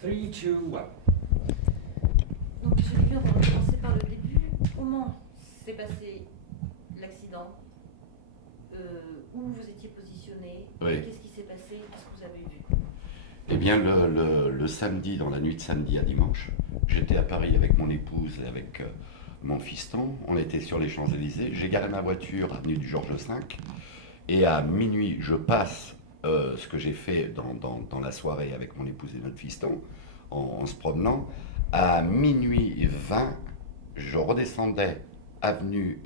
3, 2, 1. Donc, Monsieur Lévy, on va recommencer par le début. Comment s'est passé l'accident? Où vous étiez positionné? Oui. Qu'est-ce qui s'est passé? Qu'est-ce que vous avez vu? Eh bien, le samedi, dans la nuit de samedi à dimanche, j'étais à Paris avec mon épouse et avec mon fiston. On était sur les Champs-Élysées. J'ai garé ma voiture avenue du Georges V. Et à minuit, je passe ce que j'ai fait dans la soirée avec mon épouse et notre fiston, en se promenant. À minuit 20, je redescendais avenue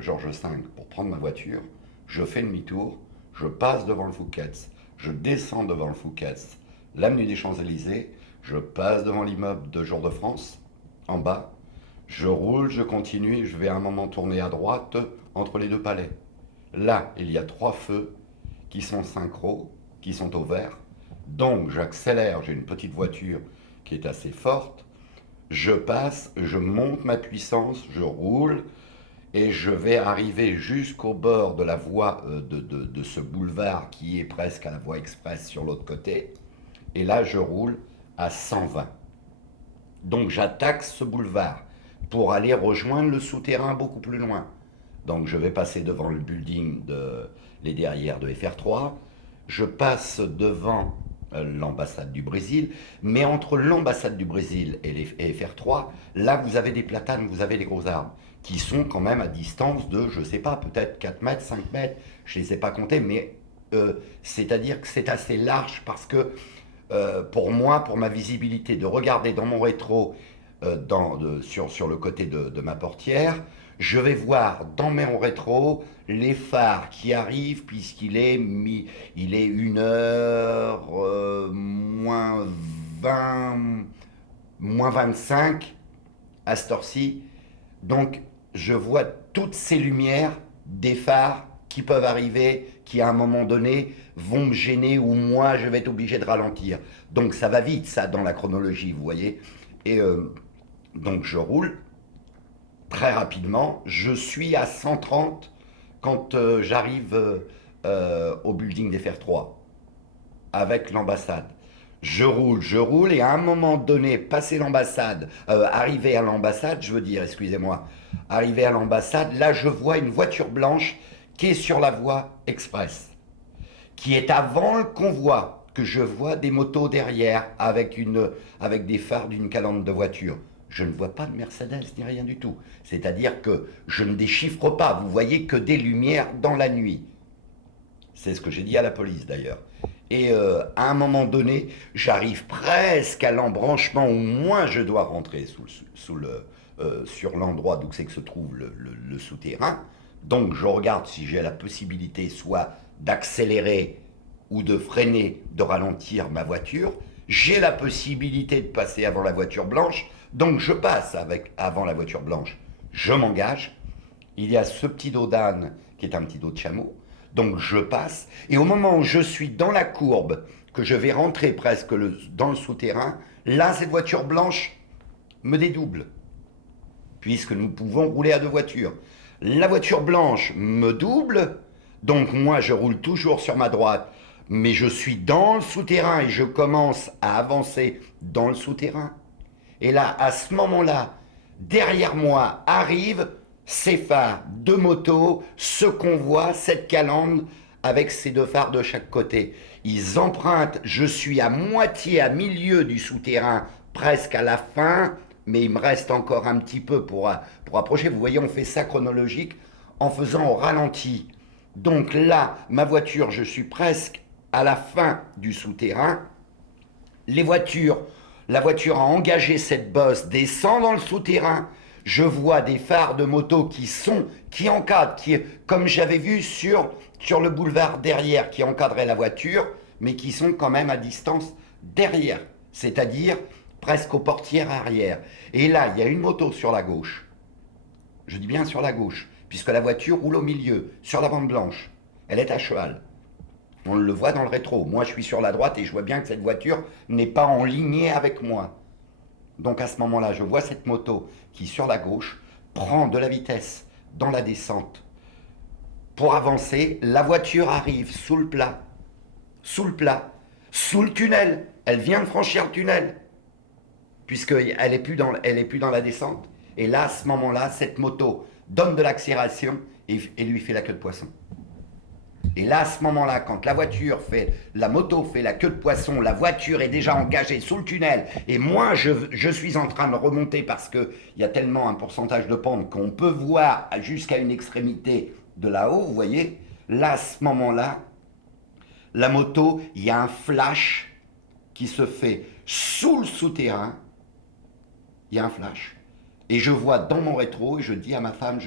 Georges V pour prendre ma voiture. Je fais demi-tour, je passe devant le Fouquet's, je descends devant le Fouquet's, l'avenue des Champs-Élysées, je passe devant l'immeuble de Jour de France, en bas, je roule, je continue, je vais à un moment tourner à droite entre les deux palais. Là, il y a 3 feux qui sont synchro, qui sont au vert, donc j'accélère, j'ai une petite voiture qui est assez forte, je passe, je monte ma puissance, je roule, et je vais arriver jusqu'au bord de la voie de ce boulevard qui est presque à la voie express sur l'autre côté. Et là, je roule à 120. Donc j'attaque ce boulevard pour aller rejoindre le souterrain beaucoup plus loin. Donc je vais passer devant le building les derrières de FR3. Je passe devant l'ambassade du Brésil, mais entre l'ambassade du Brésil et FR3, là vous avez des platanes, vous avez des gros arbres qui sont quand même à distance de, je sais pas, peut-être 4 mètres, 5 mètres, je ne les ai pas comptés, mais c'est-à-dire que c'est assez large parce que pour moi, pour ma visibilité, de regarder dans mon rétro, sur le côté de ma portière, je vais voir dans mon rétro les phares qui arrivent puisqu'il est, il est 1h moins 20, moins 25 à cette heure-ci. Donc je vois toutes ces lumières des phares qui peuvent arriver, qui à un moment donné vont me gêner ou moi je vais être obligé de ralentir. Donc ça va vite ça dans la chronologie, vous voyez. Et donc je roule très rapidement, je suis à 130 quand j'arrive au building des FR3 avec l'ambassade. Je roule, et à un moment donné, passer l'ambassade, arriver à l'ambassade, je veux dire, excusez-moi, arriver à l'ambassade, là je vois une voiture blanche qui est sur la voie express, qui est avant le convoi, que je vois des motos derrière avec des phares d'une calandre de voiture. Je ne vois pas de Mercedes ni rien du tout. C'est-à-dire que je ne déchiffre pas, vous voyez que des lumières dans la nuit. C'est ce que j'ai dit à la police d'ailleurs. Et à un moment donné, j'arrive presque à l'embranchement où moi je dois rentrer sur l'endroit d'où c'est que se trouve le souterrain. Donc je regarde si j'ai la possibilité soit d'accélérer ou de freiner, de ralentir ma voiture. J'ai la possibilité de passer avant la voiture blanche, donc je passe avant la voiture blanche. Je m'engage. Il y a ce petit dos d'âne qui est un petit dos de chameau. Donc je passe, et au moment où je suis dans la courbe, que je vais rentrer presque dans le souterrain, là cette voiture blanche me dédouble, puisque nous pouvons rouler à 2 voitures. La voiture blanche me double, donc moi je roule toujours sur ma droite, mais je suis dans le souterrain et je commence à avancer dans le souterrain. Et là, à ce moment-là, derrière moi arrive ces phares de moto, ce convoi, cette calandre avec ces 2 phares de chaque côté. Ils empruntent, je suis à moitié, à milieu du souterrain, presque à la fin, mais il me reste encore un petit peu pour approcher. Vous voyez, on fait ça chronologique en faisant au ralenti. Donc là, ma voiture, je suis presque à la fin du souterrain. La voiture a engagé cette bosse, descend dans le souterrain. Je vois des phares de moto qui encadrent, comme j'avais vu sur le boulevard derrière, qui encadraient la voiture, mais qui sont quand même à distance derrière, c'est-à-dire presque aux portières arrière. Et là, il y a une moto sur la gauche. Je dis bien sur la gauche, puisque la voiture roule au milieu, sur la bande blanche. Elle est à cheval. On le voit dans le rétro. Moi, je suis sur la droite et je vois bien que cette voiture n'est pas en lignée avec moi. Donc à ce moment-là, je vois cette moto qui, sur la gauche, prend de la vitesse dans la descente. Pour avancer, la voiture arrive sous le tunnel. Elle vient de franchir le tunnel. puisqu'elle n'est plus, plus dans la descente. Et là, à ce moment-là, cette moto donne de l'accélération et lui fait la queue de poisson. Et là, à ce moment-là, quand la moto fait la queue de poisson, la voiture est déjà engagée sous le tunnel, et moi, je suis en train de remonter parce qu'il y a tellement un pourcentage de pente qu'on peut voir jusqu'à une extrémité de là-haut, vous voyez. Là, à ce moment-là, la moto, il y a un flash qui se fait sous le souterrain. Il y a un flash. Et je vois dans mon rétro, et je dis à ma femme,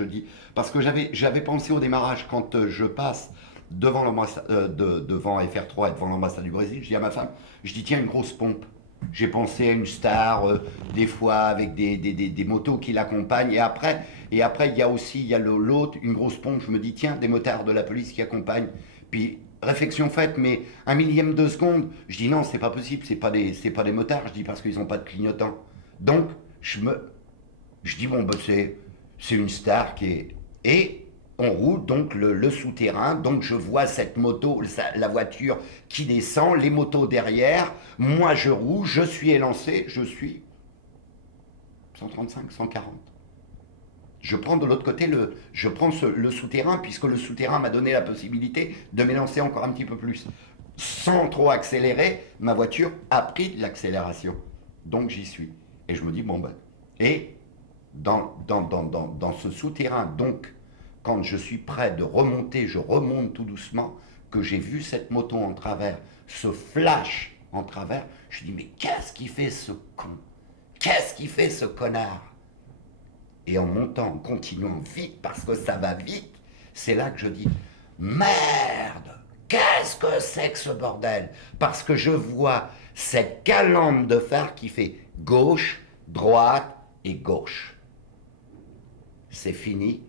parce que j'avais pensé au démarrage, quand je passe devant FR3 et devant l'ambassade du Brésil, je dis à ma femme, je dis tiens, une grosse pompe. J'ai pensé à une star, des fois avec des motos qui l'accompagnent, et après il y a l'autre, une grosse pompe, je me dis tiens, des motards de la police qui accompagnent. Puis réflexion faite, mais un millième de seconde, je dis non, c'est pas possible, c'est pas des motards, je dis parce qu'ils n'ont pas de clignotant. Donc je dis bon, ben, c'est une star qui est... Et on roule donc le souterrain, donc je vois cette moto, la voiture qui descend, les motos derrière, moi je roule, je suis élancé, je suis 135, 140. Je prends de l'autre côté le souterrain, puisque le souterrain m'a donné la possibilité de m'élancer encore un petit peu plus. Sans trop accélérer, ma voiture a pris de l'accélération. Donc j'y suis. Et je me dis, bon ben... Et dans ce souterrain, donc, quand je suis prêt de remonter, je remonte tout doucement, que j'ai vu cette moto en travers, ce flash en travers, je dis, mais qu'est-ce qu'il fait ce con? Qu'est-ce qu'il fait ce connard? Et en montant, en continuant vite, parce que ça va vite, c'est là que je dis, merde, qu'est-ce que c'est que ce bordel? Parce que je vois cette calandre de phare qui fait gauche, droite et gauche. C'est fini.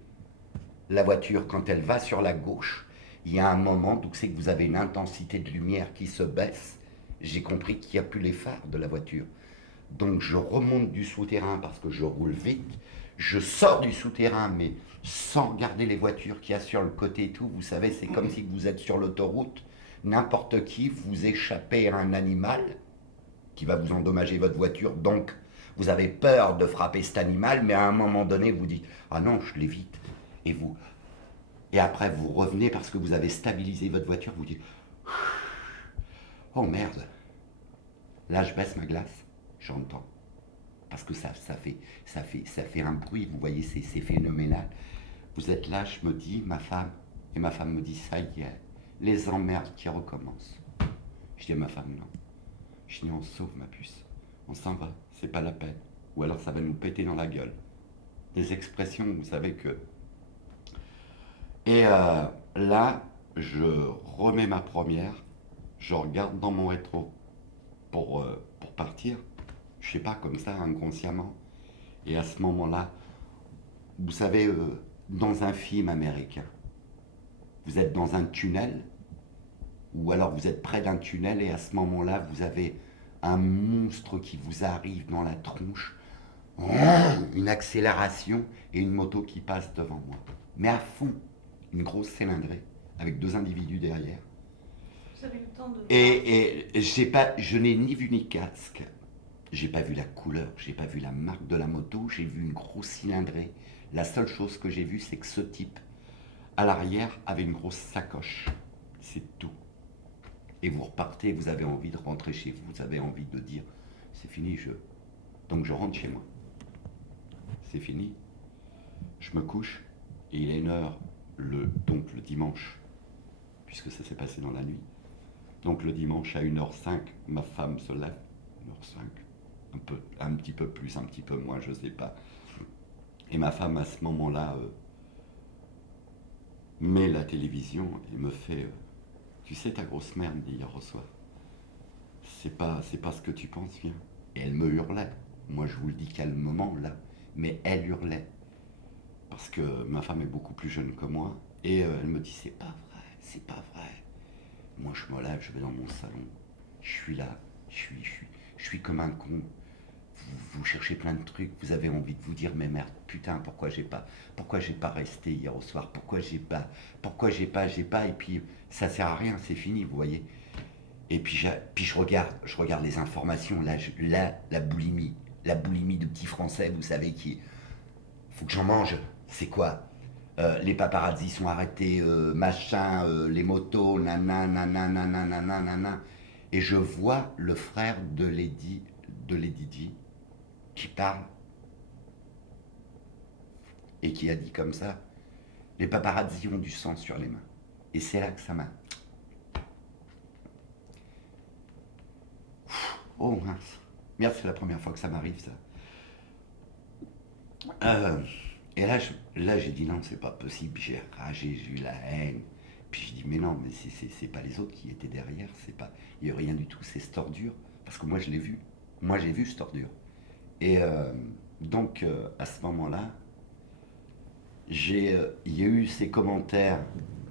La voiture, quand elle va sur la gauche, il y a un moment où c'est que vous avez une intensité de lumière qui se baisse. J'ai compris qu'il n'y a plus les phares de la voiture. Donc je remonte du souterrain parce que je roule vite. Je sors du souterrain, mais sans regarder les voitures qu'il y a sur le côté et tout. Vous savez, c'est comme si vous êtes sur l'autoroute. N'importe qui, vous échappez à un animal qui va vous endommager votre voiture. Donc, vous avez peur de frapper cet animal, mais à un moment donné, vous dites « Ah non, je l'évite ». Et après, vous revenez parce que vous avez stabilisé votre voiture, vous dites « Oh merde ». Là, je baisse ma glace, j'entends. Parce que ça fait un bruit, vous voyez, c'est phénoménal. Vous êtes là, je me dis, ma femme me dit, ça y est, les emmerdes qui recommencent. Je dis à ma femme, non. Je dis, on sauve ma puce, on s'en va, c'est pas la peine. Ou alors ça va nous péter dans la gueule. Des expressions, vous savez que... Et là, je remets ma première, je regarde dans mon rétro pour partir, je sais pas, comme ça, inconsciemment. Et à ce moment-là, vous savez, dans un film américain, vous êtes dans un tunnel, ou alors vous êtes près d'un tunnel, et à ce moment-là, vous avez un monstre qui vous arrive dans la tronche, une accélération, et une moto qui passe devant moi. Mais à fond, une grosse cylindrée, avec deux individus derrière. Vous avez eu le temps de... Et je n'ai ni vu ni casque. J'ai pas vu la couleur, j'ai pas vu la marque de la moto, j'ai vu une grosse cylindrée. La seule chose que j'ai vue, c'est que ce type, à l'arrière, avait une grosse sacoche. C'est tout. Et vous repartez, vous avez envie de rentrer chez vous, vous avez envie de dire, c'est fini, donc je rentre chez moi. C'est fini. Je me couche, et il est 1h, donc le dimanche, puisque ça s'est passé dans la nuit. Donc le dimanche à 1h05, ma femme se lève, 1h05, un petit peu plus, un petit peu moins, je sais pas. Et ma femme, à ce moment-là, met la télévision et me fait tu sais, ta grosse merde d'hier au soir, c'est pas ce que tu penses, viens. Et elle me hurlait. Moi, je vous le dis calmement, là, mais elle hurlait. Parce que ma femme est beaucoup plus jeune que moi, et elle me dit, c'est pas vrai. Moi, je me lève, je vais dans mon salon, je suis là, je suis comme un con. Vous cherchez plein de trucs, vous avez envie de vous dire, mais merde, putain, pourquoi j'ai pas resté hier au soir, pourquoi j'ai pas, et puis ça sert à rien, c'est fini, vous voyez. Et puis je regarde les informations, là, la boulimie, La boulimie de petits Français, vous savez, qui... Faut que j'en mange. C'est quoi? Les paparazzis sont arrêtés, machin, les motos, nanana, nanana, nanana, nanana. Et je vois le frère de Lady Di, qui parle et qui a dit comme ça, les paparazzis ont du sang sur les mains. Et c'est là que ça m'a... Oh mince. Merde, c'est la première fois que ça m'arrive, ça. Et là, j'ai dit non, c'est pas possible. J'ai ragé, j'ai eu la haine. Puis j'ai dit mais non, mais c'est pas les autres qui étaient derrière. C'est pas, il y a rien du tout. C'est cette ordure. Parce que moi, je l'ai vu. Moi, j'ai vu cette ordure. Et donc, à ce moment-là, il y a eu ces commentaires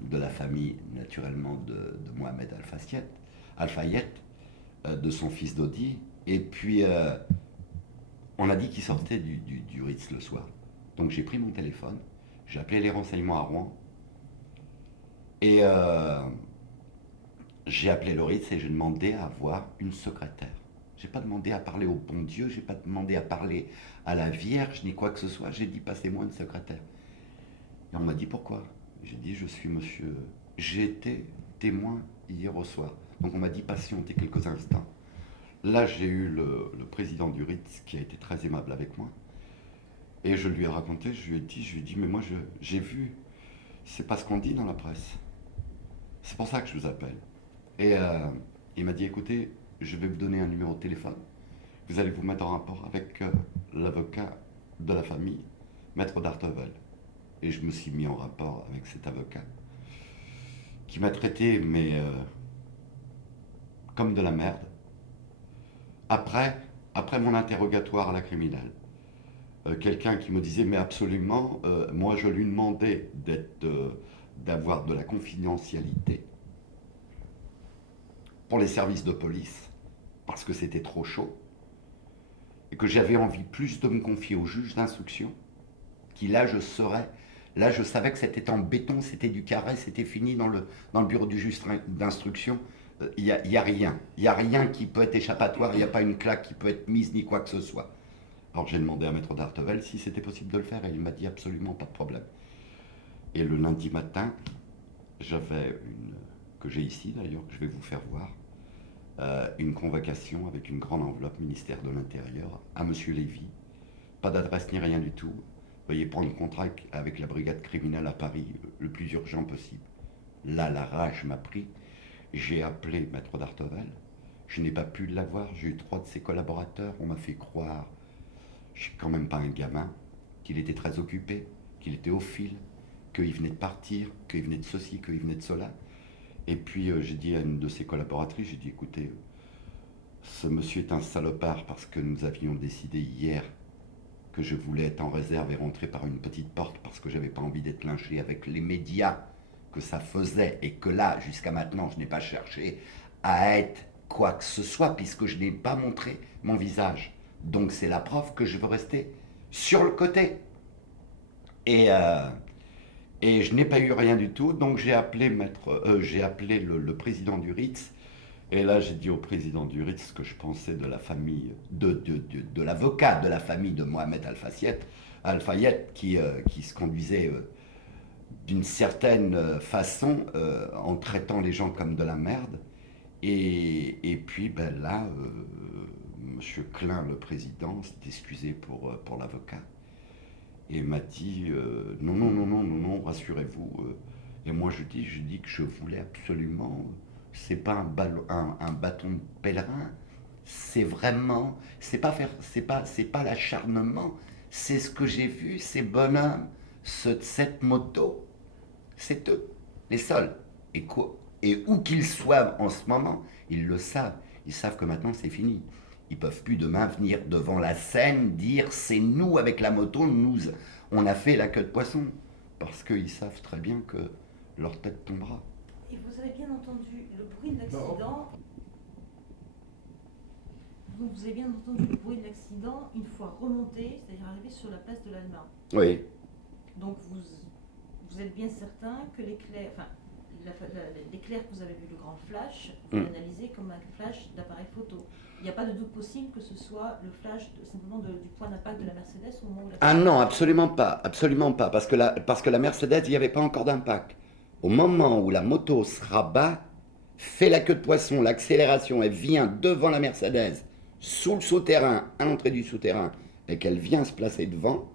de la famille, naturellement, de Mohamed Al-Fayed, de son fils Dodi. Et puis, on a dit qu'il sortait du Ritz le soir. Donc j'ai pris mon téléphone, j'ai appelé les renseignements à Rouen, et j'ai appelé le Ritz et j'ai demandé à avoir une secrétaire. J'ai pas demandé à parler au bon Dieu, j'ai pas demandé à parler à la Vierge, ni quoi que ce soit, j'ai dit passez-moi une secrétaire. Et on m'a dit pourquoi. J'ai dit je suis monsieur, j'ai été témoin hier au soir. Donc on m'a dit patientez quelques instants. Là j'ai eu le président du Ritz qui a été très aimable avec moi. Et je lui ai raconté, je lui ai dit mais moi j'ai vu, c'est pas ce qu'on dit dans la presse. C'est pour ça que je vous appelle. Et il m'a dit écoutez, je vais vous donner un numéro de téléphone. Vous allez vous mettre en rapport avec l'avocat de la famille, Maître d'Artevel. Et je me suis mis en rapport avec cet avocat qui m'a traité mais comme de la merde. Après mon interrogatoire à la criminelle. Quelqu'un qui me disait mais absolument, moi je lui demandais d'avoir de la confidentialité pour les services de police parce que c'était trop chaud et que j'avais envie plus de me confier au juge d'instruction qui là je savais que c'était en béton, c'était du carré, c'était fini dans le bureau du juge d'instruction. Il n'y a rien qui peut être échappatoire, il n'y a pas une claque qui peut être mise ni quoi que ce soit. Alors j'ai demandé à Maître d'Artevel si c'était possible de le faire et il m'a dit absolument pas de problème. Et le lundi matin, j'avais que j'ai ici d'ailleurs, que je vais vous faire voir, une convocation avec une grande enveloppe ministère de l'Intérieur à Monsieur Lévy. Pas d'adresse ni rien du tout. Veuillez prendre contact avec la brigade criminelle à Paris le plus urgent possible. Là, la rage m'a pris. J'ai appelé Maître d'Artevel. Je n'ai pas pu l'avoir. J'ai eu 3 de ses collaborateurs. On m'a fait croire, je suis quand même pas un gamin, qu'il était très occupé, qu'il était au fil, qu'il venait de partir, qu'il venait de ceci, qu'il venait de cela. Et puis j'ai dit à une de ses collaboratrices, j'ai dit écoutez, ce monsieur est un salopard parce que nous avions décidé hier que je voulais être en réserve et rentrer par une petite porte parce que j'avais pas envie d'être lynché avec les médias que ça faisait et que là, jusqu'à maintenant, je n'ai pas cherché à être quoi que ce soit puisque je n'ai pas montré mon visage. Donc c'est la preuve que je veux rester sur le côté. Et je n'ai pas eu rien du tout, donc j'ai appelé le président du Ritz. Et là, j'ai dit au président du Ritz ce que je pensais de la famille, de l'avocat de la famille de Mohamed Al-Fayed qui se conduisait d'une certaine façon en traitant les gens comme de la merde. Et puis ben là, Monsieur Klein, le président, s'est excusé pour l'avocat et m'a dit non, non, non, non, non, non, rassurez-vous. Et moi je dis que je voulais absolument, c'est pas un bâton de pèlerin, c'est vraiment, c'est pas l'acharnement, c'est ce que j'ai vu, ces bonhommes, cette moto, c'est eux, les seuls. Et quoi? Et où qu'ils soient en ce moment, ils le savent. Ils savent que maintenant c'est fini. Ils peuvent plus demain venir devant la scène dire c'est nous avec la moto, on a fait la queue de poisson. Parce qu'ils savent très bien que leur tête tombera. Et vous avez bien entendu le bruit de l'accident. Donc vous avez bien entendu le bruit de l'accident une fois remonté, c'est-à-dire arrivé sur la place de l'Alma. Oui. Donc vous êtes bien certain que l'éclair, enfin l'éclair que vous avez vu, le grand flash, vous Mm. l'analysez comme un flash d'appareil photo. Il n'y a pas de doute possible que ce soit le flash simplement du point d'impact de la Mercedes au moment où la... Ah non, absolument pas, parce que la Mercedes, il n'y avait pas encore d'impact. Au moment où la moto se rabat, fait la queue de poisson, l'accélération, elle vient devant la Mercedes, sous le souterrain, à l'entrée du souterrain, et qu'elle vient se placer devant,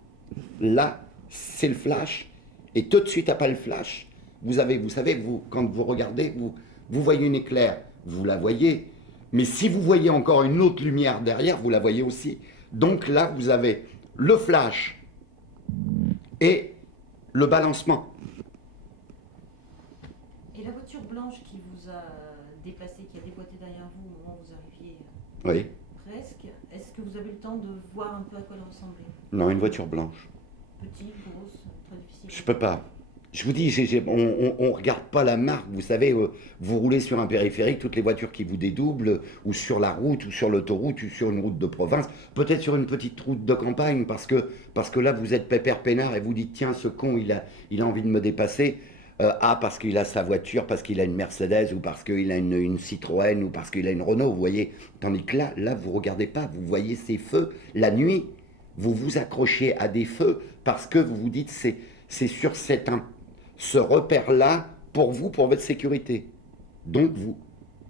là, c'est le flash, et tout de suite après le flash, vous savez, quand vous regardez, vous voyez une éclair, vous la voyez, mais si vous voyez encore une autre lumière derrière, vous la voyez aussi. Donc là, vous avez le flash et le balancement. Et la voiture blanche qui vous a déplacé, qui a déboîté derrière vous au moment où vous arriviez Oui. presque, est-ce que vous avez le temps de voir un peu à quoi elle ressemblait? Non, une voiture blanche. Petite, grosse, très difficile. Je peux pas. Je vous dis, on regarde pas la marque. Vous savez, vous roulez sur un périphérique, toutes les voitures qui vous dédoublent, ou sur la route, ou sur l'autoroute, ou sur une route de province, peut-être sur une petite route de campagne, parce que là, vous êtes pépère peinard et vous dites, tiens, ce con, il a envie de me dépasser. Parce qu'il a sa voiture, parce qu'il a une Mercedes, ou parce qu'il a une Citroën, ou parce qu'il a une Renault, vous voyez. Tandis que là, vous regardez pas, vous voyez ces feux. La nuit, vous vous accrochez à des feux, parce que vous vous dites, c'est sur ce repère-là, pour vous, pour votre sécurité. Donc vous,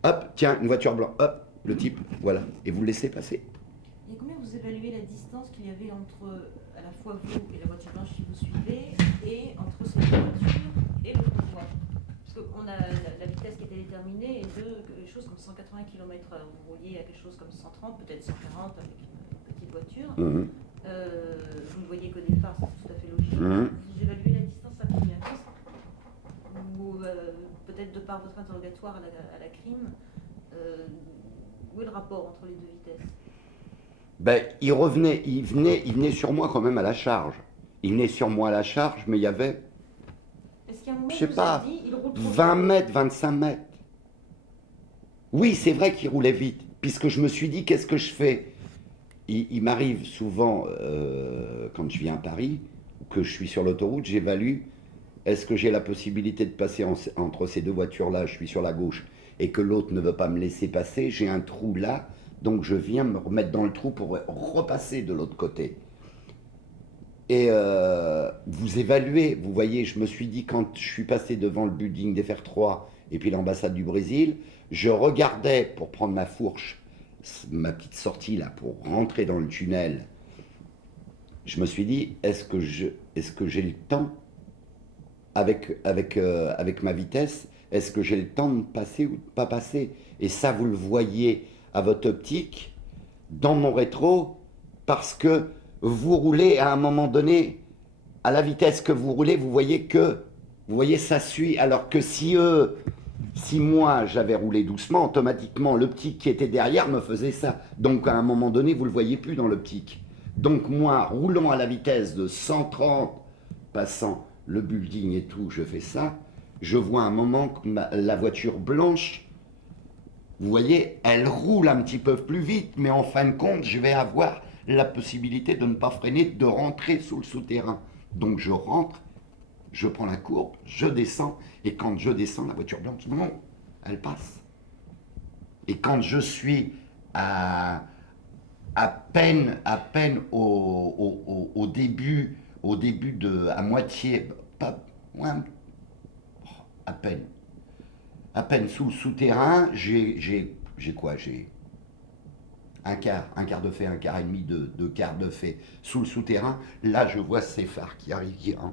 hop, tiens, une voiture blanche, hop, le type, voilà, et vous le laissez passer. Et combien vous évaluez la distance qu'il y avait entre à la fois vous et la voiture blanche qui vous suivait, et entre cette voiture et l'autre voie? Parce qu'on a la vitesse qui était déterminée et quelque chose comme 180 km/h. Vous rouliez à quelque chose comme 130, peut-être 140 avec une petite voiture. Mmh. Vous ne voyez que des phares, c'est tout à fait logique. Mmh. Vous évaluez la distance à combien? Ou peut-être de par votre interrogatoire à la crime, où est le rapport entre les deux vitesses? Ben, il venait sur moi quand même à la charge. Il venait sur moi à la charge, mais il y avait, Est-ce qu'il y a un moment je où sais vous pas, avez dit, il roule trop 20 vite? mètres, 25 mètres. Oui, c'est vrai qu'il roulait vite, puisque je me suis dit, qu'est-ce que je fais? Il m'arrive souvent, quand je viens à Paris, ou que je suis sur l'autoroute, j'évalue, est-ce que j'ai la possibilité de passer entre ces deux voitures-là, je suis sur la gauche, et que l'autre ne veut pas me laisser passer, j'ai un trou là, donc je viens me remettre dans le trou pour repasser de l'autre côté. Et vous évaluez, vous voyez, je me suis dit, quand je suis passé devant le building des FR3 et puis l'ambassade du Brésil, je regardais pour prendre ma fourche, ma petite sortie là, pour rentrer dans le tunnel. Je me suis dit, est-ce que j'ai le temps, avec ma vitesse, est-ce que j'ai le temps de passer ou de pas passer? Et ça, vous le voyez à votre optique, dans mon rétro, parce que vous roulez à un moment donné, à la vitesse que vous roulez, vous voyez, ça suit. Alors que si moi j'avais roulé doucement, automatiquement l'optique qui était derrière me faisait ça. Donc à un moment donné, vous le voyez plus dans l'optique. Donc moi, roulant à la vitesse de 130, passant le building et tout, je fais ça. Je vois un moment que la voiture blanche, vous voyez, elle roule un petit peu plus vite, mais en fin de compte, je vais avoir la possibilité de ne pas freiner, de rentrer sous le souterrain. Donc je rentre, je prends la courbe, je descends, et quand je descends, la voiture blanche, non, elle passe. Et quand je suis à peine au début à moitié, pas, ouais, à peine sous le souterrain, j'ai quoi? J'ai un quart de fait, un quart et demi de quart de fait sous le souterrain. Là, je vois ces phares qui arrivent. Hein.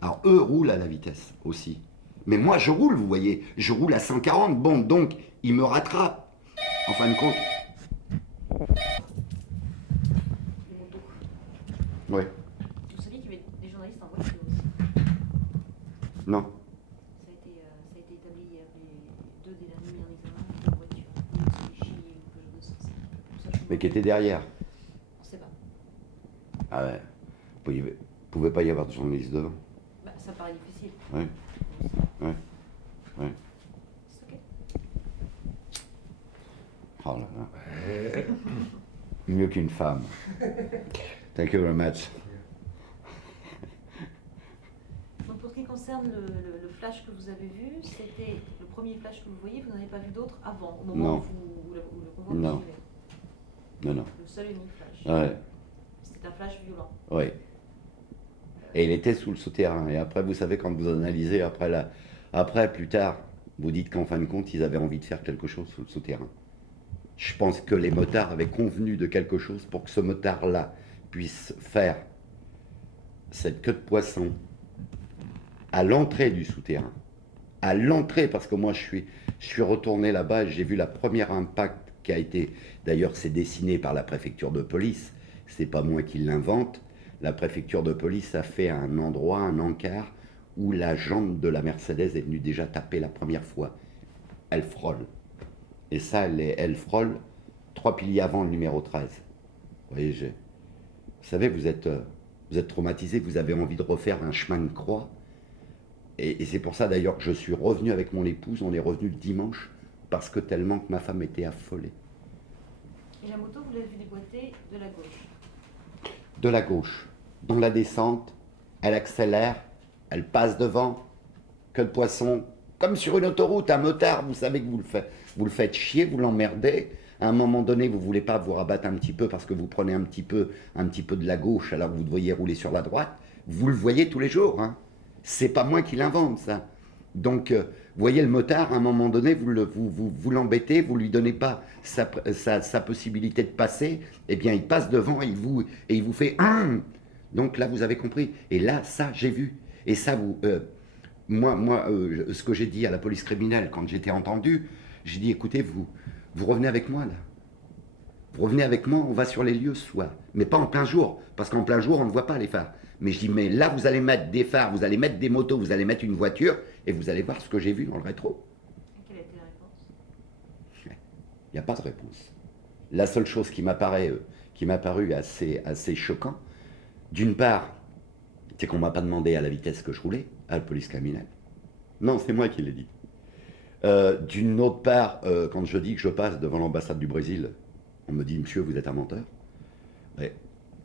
Alors, eux roulent à la vitesse aussi. Mais moi, je roule, vous voyez. Je roule à 140. Bon, donc, ils me rattrapent. En fin de compte. Les motos. Ouais. Vous saviez qu'il y avait des journalistes en voiture aussi. Non. Ça a été établi hier, les deux des derniers mis en examen en voiture. Mitsubishi ou Peugeot 205. Mais qui était derrière. On ne sait pas. Ah ouais. Il ne pouvait pas y avoir de journaliste devant. Bah, ça paraît difficile. Ouais. Ouais. Ouais. C'est ok. Oh là là. Mieux qu'une femme. Thank you very much. Donc pour ce qui concerne concerne le flash que vous avez vu, c'était le premier flash que vous voyez, vous n'en avez pas vu d'autres avant, au moment où le convoi vous Non. suivait. Non. Le seul et unique flash. Ouais. C'était un flash violent. Oui. Et il était sous le souterrain. Et après, vous savez, quand vous analysez, après, plus tard, vous dites qu'en fin de compte, ils avaient envie de faire quelque chose sous le souterrain. Je pense que les motards avaient convenu de quelque chose pour que ce motard-là puisse faire cette queue de poisson à l'entrée du souterrain. À l'entrée, parce que moi, je suis retourné là-bas, j'ai vu la première impact qui a été, d'ailleurs, c'est dessiné par la préfecture de police, c'est pas moi qui l'invente. La préfecture de police a fait un endroit, un encart, où la jambe de la Mercedes est venue déjà taper la première fois. Elle frôle. Et ça, elle frôle 3 piliers avant le numéro 13. Vous voyez, vous savez, vous êtes traumatisé, vous avez envie de refaire un chemin de croix. Et c'est pour ça d'ailleurs que je suis revenu avec mon épouse, on est revenu le dimanche, parce que tellement que ma femme était affolée. Et la moto, vous l'avez vu déboîter de la gauche? De la gauche. Dans la descente, elle accélère, elle passe devant, queue de poisson, comme sur une autoroute, un motard, vous savez que vous le faites chier, vous l'emmerdez. À un moment donné, vous ne voulez pas vous rabattre un petit peu parce que vous prenez un petit peu de la gauche alors que vous devriez rouler sur la droite. Vous le voyez tous les jours. Hein. C'est pas moi qui l'invente, ça. Donc, vous voyez le motard, à un moment donné, vous l'embêtez, vous lui donnez pas sa possibilité de passer, eh bien, il passe devant et il vous fait « Donc là, vous avez compris. Et là, ça, j'ai vu. Et ça, moi, ce que j'ai dit à la police criminelle quand j'étais entendu, j'ai dit, écoutez, vous revenez avec moi, là. Vous revenez avec moi, on va sur les lieux ce soir. Mais pas en plein jour, parce qu'en plein jour, on ne voit pas les phares. Mais je dis, mais là, vous allez mettre des phares, vous allez mettre des motos, vous allez mettre une voiture, et vous allez voir ce que j'ai vu dans le rétro. Et quelle a été la réponse? Il n'y a pas de réponse. La seule chose qui m'a paru assez choquant, d'une part, c'est qu'on ne m'a pas demandé à la vitesse que je roulais, à la police criminelle. Non, c'est moi qui l'ai dit. D'une autre part, quand je dis que je passe devant l'ambassade du Brésil, on me dit, monsieur, vous êtes un menteur. Ouais.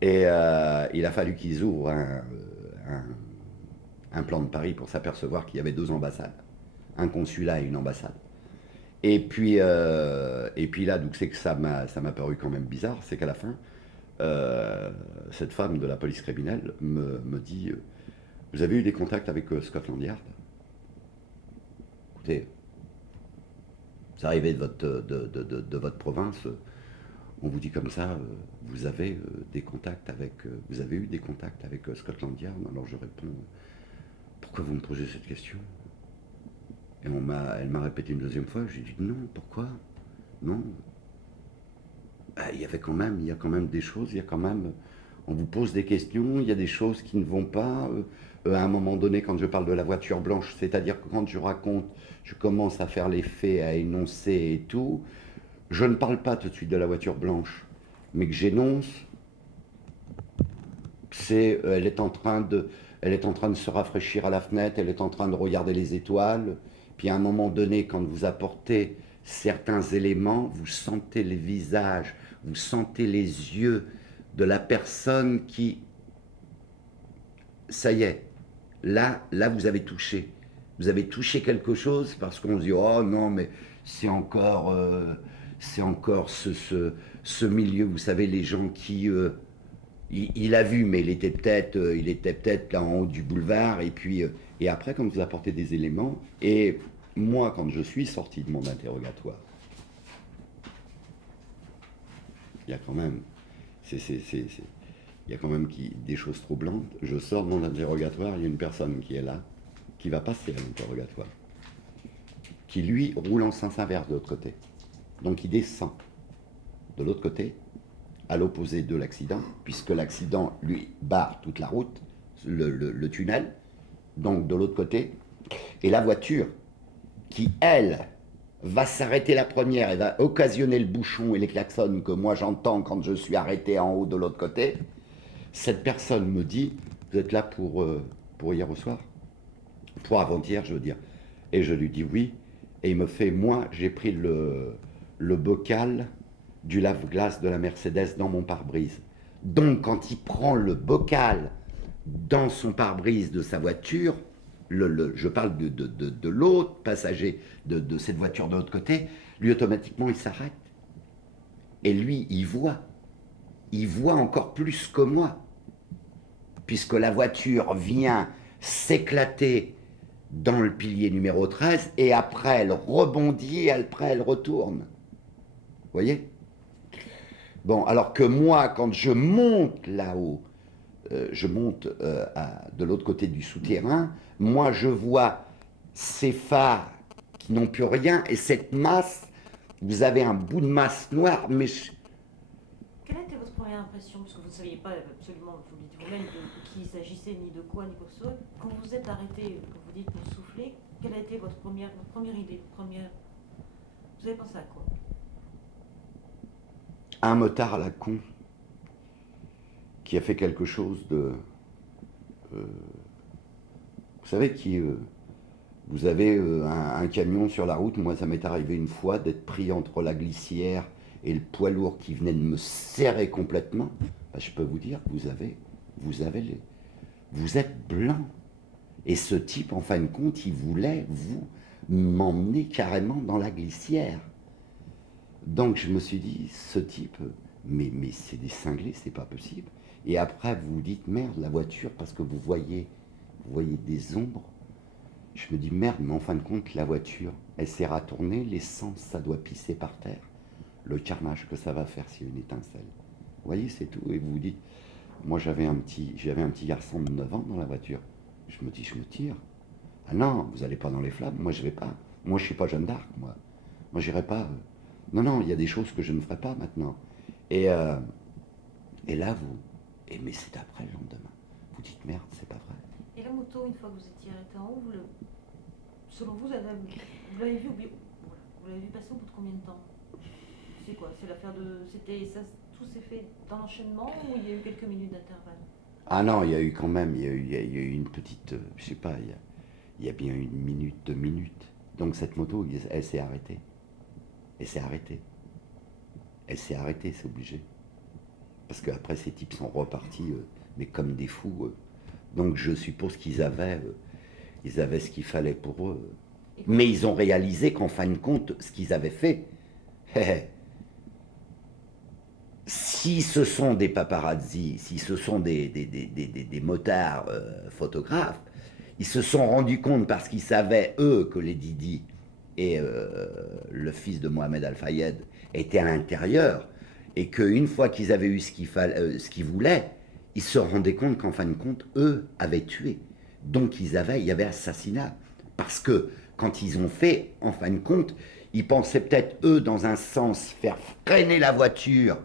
Et il a fallu qu'ils ouvrent un plan de Paris pour s'apercevoir qu'il y avait 2 ambassades, un consulat et une ambassade. Et puis là, donc c'est que ça m'a paru quand même bizarre, c'est qu'à la fin, cette femme de la police criminelle me dit, vous avez eu des contacts avec Scotland Yard? Écoutez, vous arrivez de votre province, on vous dit comme ça, vous avez des contacts vous avez eu des contacts avec Scotland Yard? Alors je réponds, pourquoi vous me posez cette question? Et elle m'a répété une deuxième fois, j'ai dit non, pourquoi? Non. Il y a quand même des choses, on vous pose des questions, il y a des choses qui ne vont pas. À un moment donné, quand je parle de la voiture blanche, c'est-à-dire que quand je raconte, je commence à faire les faits, à énoncer et tout, je ne parle pas tout de suite de la voiture blanche, mais que j'énonce, elle est en train de se rafraîchir à la fenêtre, elle est en train de regarder les étoiles, puis à un moment donné, quand vous apportez certains éléments, vous sentez les visages, vous sentez les yeux de la personne qui, ça y est, là vous avez touché. Vous avez touché quelque chose parce qu'on se dit, oh non, mais c'est encore ce milieu, vous savez, les gens qui... il a vu, mais il était peut-être là en haut du boulevard, et après, quand vous apportez des éléments, et moi, quand je suis sorti de mon interrogatoire, il y a quand même... Il y a quand même des choses troublantes. Je sors de mon interrogatoire, il y a une personne qui est là, qui va passer à l'interrogatoire, qui lui roule en sens inverse de l'autre côté. Donc il descend de l'autre côté, à l'opposé de l'accident, puisque l'accident lui barre toute la route, le tunnel, donc de l'autre côté, et la voiture qui, elle, va s'arrêter la première et va occasionner le bouchon et les klaxons que moi j'entends quand je suis arrêté en haut de l'autre côté. Cette personne me dit, vous êtes là pour hier au soir? Pour avant-hier, je veux dire. Et je lui dis oui, et il me fait, moi j'ai pris le bocal du lave-glace de la Mercedes dans mon pare-brise. Donc quand il prend le bocal dans son pare-brise de sa voiture, je parle de l'autre passager de cette voiture de l'autre côté, lui automatiquement il s'arrête. Et lui, il voit encore plus que moi, puisque la voiture vient s'éclater dans le pilier numéro 13, et après elle rebondit, après elle retourne. Vous voyez? Bon, alors que moi, quand je monte là-haut, je monte de l'autre côté du souterrain, moi je vois ces phares qui n'ont plus rien, et cette masse, vous avez un bout de masse noire, mais... Quelle a été votre première impression? Parce que vous ne saviez pas absolument, vous le dites vous-même, de qui il s'agissait, ni de quoi, ni quoi que ce soit. Quand vous êtes arrêté, quand vous dites pour souffler, quelle a été votre première idée, Vous avez pensé à quoi? Un motard à la con, qui a fait quelque chose de... vous savez, vous avez un camion sur la route, moi ça m'est arrivé une fois d'être pris entre la glissière et le poids lourd qui venait de me serrer complètement. Ben, je peux vous dire, vous êtes blanc. Et ce type, en fin de compte, il voulait vous m'emmener carrément dans la glissière. Donc je me suis dit, ce type, mais c'est des cinglés, c'est pas possible. Et après vous vous dites, merde, la voiture, parce que vous voyez des ombres. Je me dis, merde, mais en fin de compte, la voiture, elle s'est ratournée, l'essence, ça doit pisser par terre. Le carnage que ça va faire s'il y a une étincelle. Vous voyez, c'est tout. Et vous vous dites, moi j'avais un petit garçon de 9 ans dans la voiture. Je me dis, je me tire. Ah non, vous n'allez pas dans les flammes, moi je vais pas. Moi je suis pas Jeanne d'Arc, moi. Moi j'irai pas. Non, il y a des choses que je ne ferai pas maintenant. Et là, mais c'est après le lendemain. Vous dites, merde, c'est pas vrai. Et la moto, une fois que vous étiez arrêté en haut, selon vous, vous l'avez vu, vous l'avez vu passer au bout de combien de temps? C'est quoi? C'est l'affaire de... tout s'est fait dans l'enchaînement ou il y a eu quelques minutes d'intervalle? Ah non, il y a eu quand même, il y a eu une petite, je sais pas, il y a bien une minute, 2 minutes. Donc cette moto, elle s'est arrêtée. Elle s'est arrêtée, c'est obligé. Parce qu'après, ces types sont repartis, mais comme des fous. Donc je suppose qu'ils avaient ce qu'il fallait pour eux. Mais ils ont réalisé qu'en fin de compte, ce qu'ils avaient fait, si ce sont des paparazzi, si ce sont des motards photographes, ils se sont rendus compte parce qu'ils savaient, eux, que les Didi et le fils de Mohamed Al-Fayed étaient à l'intérieur, et qu'une fois qu'ils avaient eu ce qu'ils voulaient, ils se rendaient compte qu'en fin de compte, eux avaient tué. Donc il y avait assassinat. Parce que quand ils ont fait, en fin de compte, ils pensaient peut-être, eux, dans un sens, faire freiner la voiture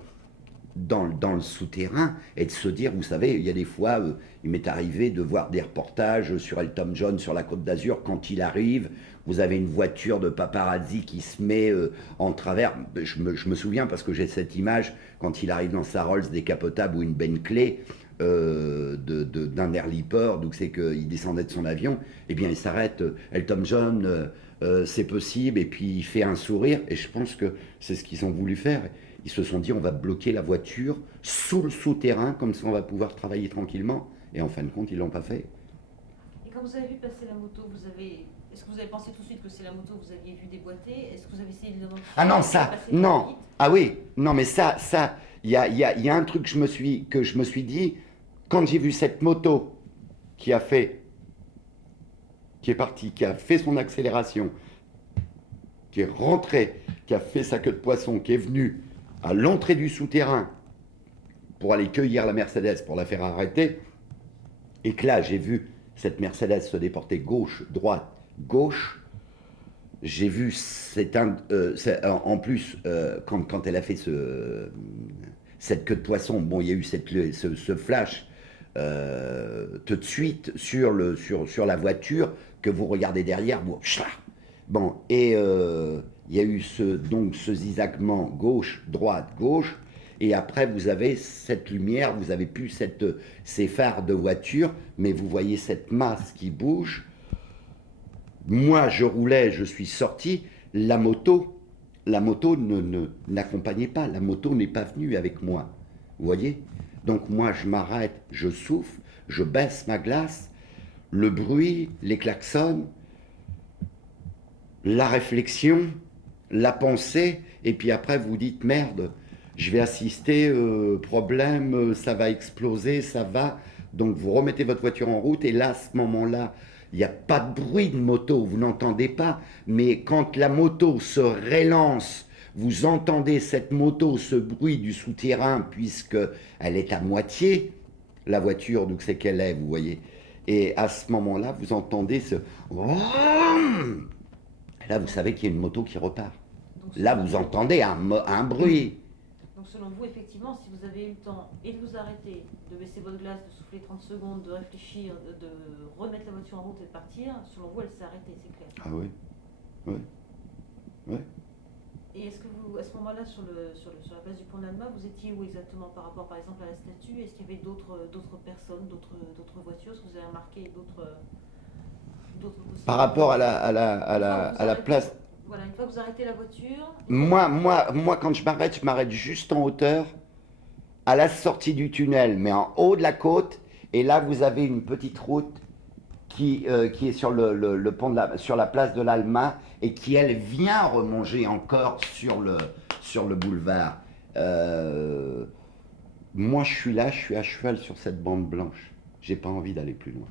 dans le souterrain et de se dire, vous savez, il y a des fois, il m'est arrivé de voir des reportages sur Elton John sur la Côte d'Azur, quand il arrive, vous avez une voiture de paparazzi qui se met en travers. Je me souviens parce que j'ai cette image quand il arrive dans sa Rolls décapotable ou une Bentley d'un Air Leopard, donc c'est qu'il descendait de son avion, et bien il s'arrête, Elton John, c'est possible, et puis il fait un sourire, et je pense que c'est ce qu'ils ont voulu faire. Ils se sont dit, on va bloquer la voiture sous le souterrain, comme ça on va pouvoir travailler tranquillement. Et en fin de compte, ils ne l'ont pas fait. Et quand vous avez vu passer la moto, est-ce que vous avez pensé tout de suite que c'est la moto que vous aviez vu déboîter? Est-ce que vous avez essayé de l'identifier? Ah non, ça, non. Ah oui, non, mais ça, il y a un truc que je me suis dit, quand j'ai vu cette moto qui est partie, qui a fait son accélération, qui est rentrée, qui a fait sa queue de poisson, qui est venue à l'entrée du souterrain pour aller cueillir la Mercedes, pour la faire arrêter, et que là, j'ai vu cette Mercedes se déporter gauche, droite, gauche. J'ai vu, en plus, quand elle a fait cette queue de poisson, bon, il y a eu ce flash tout de suite sur la voiture que vous regardez derrière, bon, et il y a eu ce zigzagement gauche, droite, gauche, et après vous avez cette lumière, vous avez plus ces phares de voiture, mais vous voyez cette masse qui bouge. Moi je roulais, je suis sorti, la moto n'accompagnait pas, la moto n'est pas venue avec moi, vous voyez. Donc moi je m'arrête, je souffle, je baisse ma glace, le bruit, les klaxons, la réflexion, la pensée, et puis après vous dites merde, je vais assister, problème, ça va exploser, ça va. Donc vous remettez votre voiture en route, et là, à ce moment-là, il n'y a pas de bruit de moto, vous n'entendez pas, mais quand la moto se relance, vous entendez cette moto, ce bruit du souterrain, puisque elle est à moitié, la voiture, d'où c'est qu'elle est, vous voyez. Et à ce moment-là, vous entendez ce... Là, vous savez qu'il y a une moto qui repart. Donc, Là, selon vous vous- entendez un bruit. Donc selon vous, effectivement, si vous avez eu le temps et de vous arrêter, de baisser votre glace, de souffler 30 secondes, de réfléchir, de remettre la voiture en route et de partir, selon vous, elle s'est arrêtée, c'est clair. Ah oui, oui, oui. Et est-ce que vous, à ce moment-là, sur la place du pont d'Alma, vous étiez où exactement par rapport, par exemple, à la statue? Est-ce qu'il y avait d'autres personnes, d'autres voitures? Est-ce que vous avez remarqué d'autres possibilités? Par rapport à la Arrêtez, place... voilà, une fois que vous arrêtez la voiture, Moi, quand je m'arrête juste en hauteur, à la sortie du tunnel, mais en haut de la côte. Et là, vous avez une petite route qui est sur le pont sur la place de l'Alma, et qui, elle, vient remonter encore sur le boulevard. Moi, je suis là, je suis à cheval sur cette bande blanche. J'ai pas envie d'aller plus loin.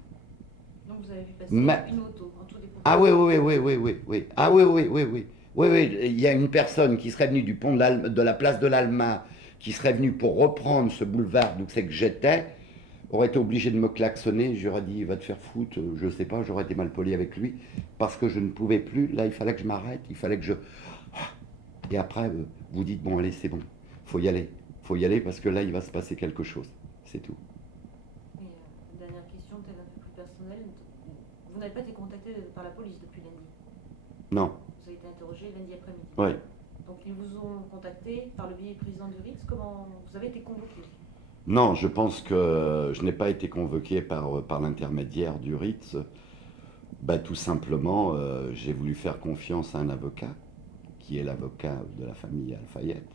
donc vous avez vu passer Ma- une moto en tout dépend. Ah oui, oui, oui, oui, oui, oui. Ah oui, oui, oui, oui. Oui, oui, il y a une personne qui serait venue du pont de la place de l'Alma, qui serait venue pour reprendre ce boulevard d'où c'est que j'étais, aurait été obligé de me klaxonner. J'aurais dit, va te faire foutre, je sais pas, j'aurais été mal poli avec lui, parce que je ne pouvais plus. Là, il fallait que je m'arrête, il fallait que je... Et après, vous dites, bon, allez, c'est bon, faut y aller. Faut y aller parce que là, il va se passer quelque chose. C'est tout. Et dernière question, peut-être un peu plus personnelle. Vous n'avez pas été contacté par la police depuis lundi. Non, Vous avez été interrogé lundi après-midi. ouais. Donc ils vous ont contacté par le biais du président du RITS. Comment vous avez été convoqué? Non, je pense que je n'ai pas été convoqué par l'intermédiaire du RITS. Bah, tout simplement, j'ai voulu faire confiance à un avocat, qui est l'avocat de la famille Alfayette,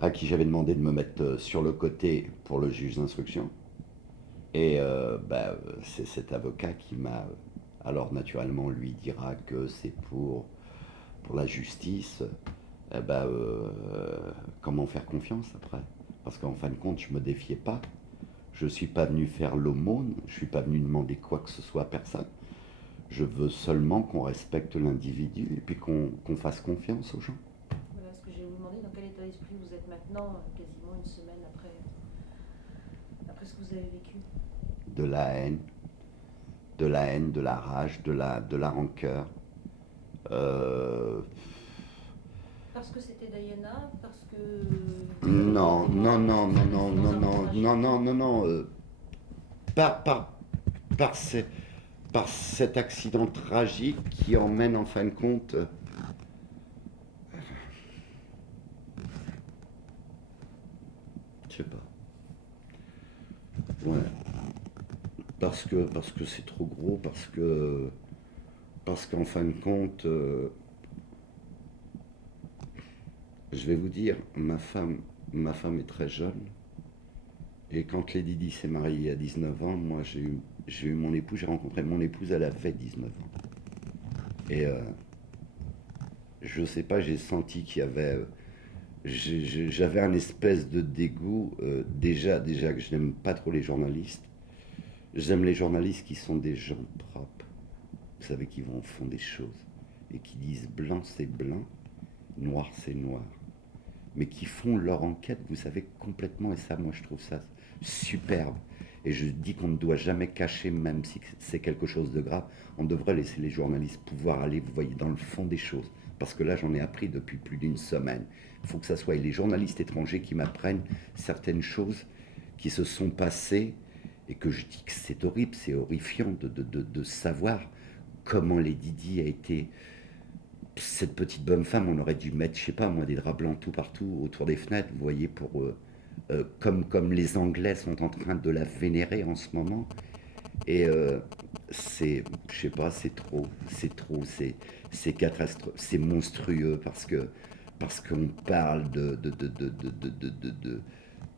à qui j'avais demandé de me mettre sur le côté pour le juge d'instruction. Et c'est cet avocat qui m'a... Alors naturellement, lui dira que c'est pour la justice. Eh ben, comment faire confiance après? Parce qu'en fin de compte, je ne me défiais pas. Je ne suis pas venu faire l'aumône, je ne suis pas venu demander quoi que ce soit à personne. Je veux seulement qu'on respecte l'individu et puis qu'on fasse confiance aux gens. Voilà ce que je vais vous demander. Dans quel état d'esprit vous êtes maintenant, quasiment une semaine après ce que vous avez vécu? De la haine, de la haine, de la rage, de la rancœur. Parce que c'était Diana? Parce que... Non, non, non, non, non, non, non, non, non, non, non. Par, par, par, ces- par cet accident tragique qui emmène en fin de compte... je sais pas. Ouais. Parce que c'est trop gros, parce qu'en fin de compte, je vais vous dire, ma femme est très jeune. Et quand Lady Di s'est mariée à 19 ans, moi j'ai eu mon époux, j'ai rencontré mon épouse, elle avait 19 ans. Et je sais pas, j'ai senti qu'il y avait... j'avais un espèce de dégoût, déjà que je n'aime pas trop les journalistes. J'aime les journalistes qui sont des gens propres, vous savez, qui vont au fond des choses, et qui disent blanc c'est blanc, noir c'est noir, mais qui font leur enquête, vous savez, complètement, et ça, moi je trouve ça superbe. Et je dis qu'on ne doit jamais cacher, même si c'est quelque chose de grave, on devrait laisser les journalistes pouvoir aller, vous voyez, dans le fond des choses. Parce que là, j'en ai appris depuis plus d'une semaine. Il faut que ça soit les journalistes étrangers qui m'apprennent certaines choses qui se sont passées, et que je dis que c'est horrible, c'est horrifiant de savoir comment Lady Di a été... Cette petite bonne femme, on aurait dû mettre, je sais pas moi, des draps blancs tout partout autour des fenêtres, vous voyez, pour... comme les Anglais sont en train de la vénérer en ce moment. Et c'est, je sais pas, c'est trop, c'est catastrophique, c'est monstrueux, parce qu'on parle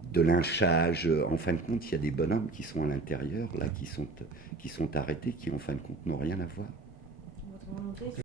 de lynchage. En fin de compte, il y a des bonhommes qui sont à l'intérieur, là, qui sont arrêtés, qui en fin de compte n'ont rien à voir. Votre volonté,